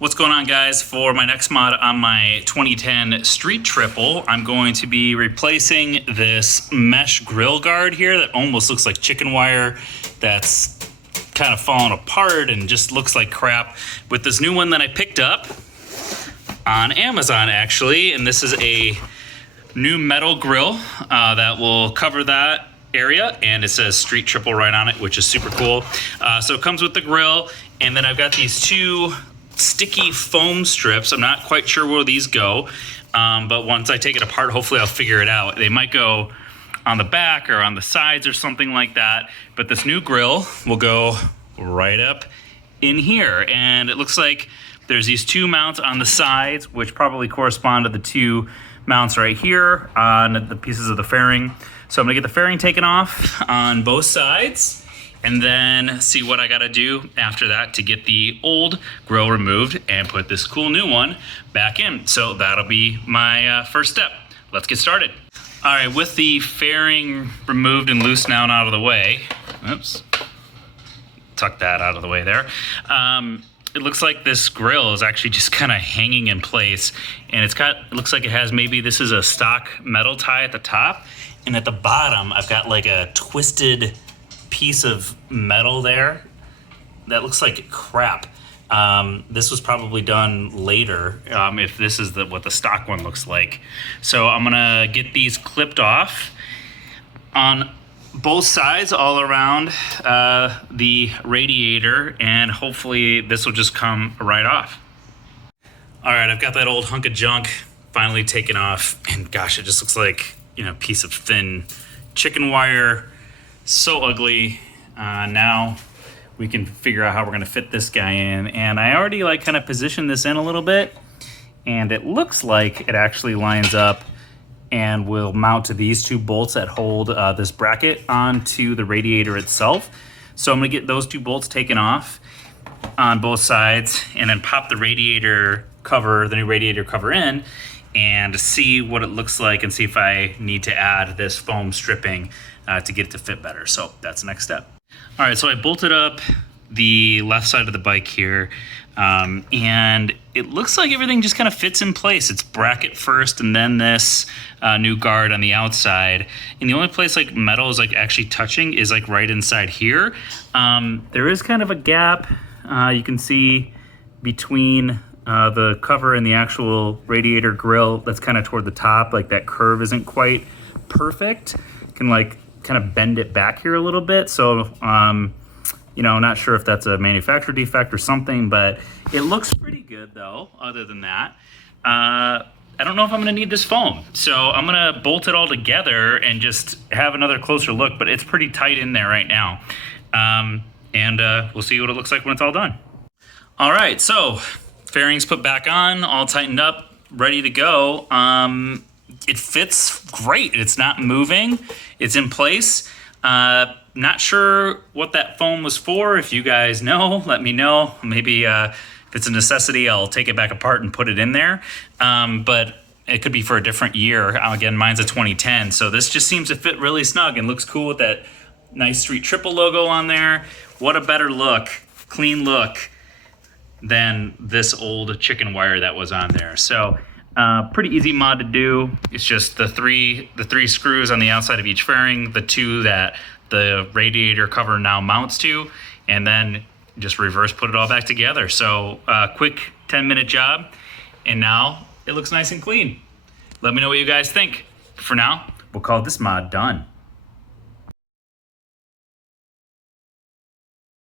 What's going on, guys? For my next mod on my 2010 Street Triple, I'm going to be replacing this mesh grill guard here that almost looks like chicken wire that's kind of falling apart and just looks like crap with this new one that I picked up on Amazon, actually. And this is a new metal grill that will cover that area, and it says Street Triple right on it, which is super cool. So it comes with the grill, and then I've got these two sticky foam strips. I'm not quite sure where these go, but once I take it apart, hopefully I'll figure it out. They might go on the back or on the sides or something like that, but this new grill will go right up in here, and it looks like there's these two mounts on the sides, which probably correspond to the two mounts right here on the pieces of the fairing. So I'm gonna get the fairing taken off on both sides and then see what I gotta do after that to get the old grill removed and put this cool new one back in. So that'll be my first step. Let's get started. All right, with the fairing removed and loose now and out of the way, oops, tuck that out of the way there. It looks like this grill is actually just kind of hanging in place, and it looks like it has, maybe this is a stock metal tie at the top, and at the bottom I've got like a twisted piece of metal there that looks like crap. This was probably done later, if this is what the stock one looks like. So I'm gonna get these clipped off on both sides all around the radiator, and hopefully this will just come right off. All right, I've got that old hunk of junk finally taken off, and gosh, it just looks like, you know, a piece of thin chicken wire. So ugly. Now we can figure out how we're gonna fit this guy in, and I already like kind of positioned this in a little bit, and it looks like it actually lines up and will mount to these two bolts that hold this bracket onto the radiator itself. So I'm gonna get those two bolts taken off on both sides and then pop the radiator cover, the new radiator cover in, and see what it looks like and see if I need to add this foam stripping to get it to fit better. So that's the next step. All right, so I bolted up the left side of the bike here, and it looks like everything just kind of fits in place. It's bracket first and then this new guard on the outside. And the only place like metal is like actually touching is like right inside here. There is kind of a gap you can see between the cover and the actual radiator grill that's kind of toward the top. Like that curve isn't quite perfect. Can like kind of bend it back here a little bit. So, you know, not sure if that's a manufacturer defect or something, but it looks pretty good though, other than that. I don't know if I'm gonna need this foam. So I'm gonna bolt it all together and just have another closer look, but it's pretty tight in there right now. We'll see what it looks like when it's all done. All right, so fairings put back on, all tightened up, ready to go. It fits great. It's not moving. It's in place. Not sure what that foam was for. If you guys know, let me know. Maybe if it's a necessity, I'll take it back apart and put it in there. But it could be for a different year. Again, mine's a 2010, so this just seems to fit really snug and looks cool with that nice Street Triple logo on there. What a better look, clean look, than this old chicken wire that was on there. So pretty easy mod to do. It's just the three screws on the outside of each fairing, the two that the radiator cover now mounts to, and then just reverse put it all back together. So quick 10-minute job, and now it looks nice and clean. Let me know what you guys think. For now, we'll call this mod done.